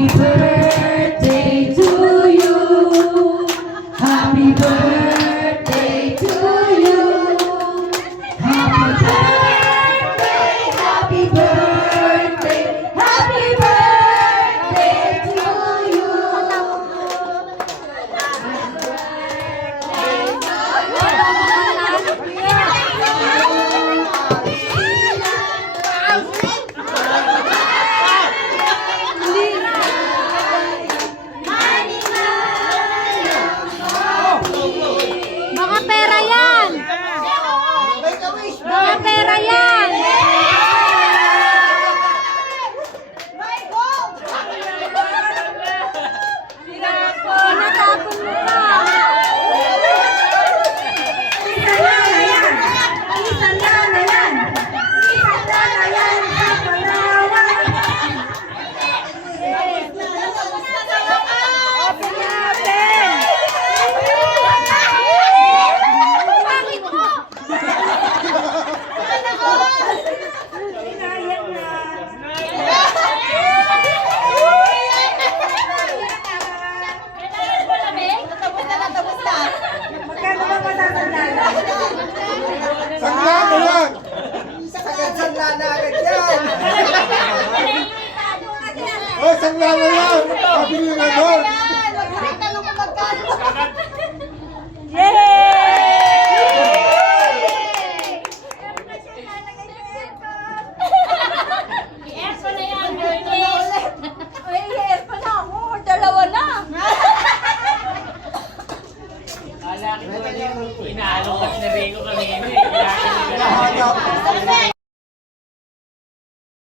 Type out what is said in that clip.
Happy birthday to you. Happy birthday to you. Happy birthday, happy birthday, happy birthday to you. Mga pera yan! Mga pera yan! Tinatapon mo pa! Sangla mo yan! Sagad-sagla na agad yan! Sangla mo yan! Pabili na doon!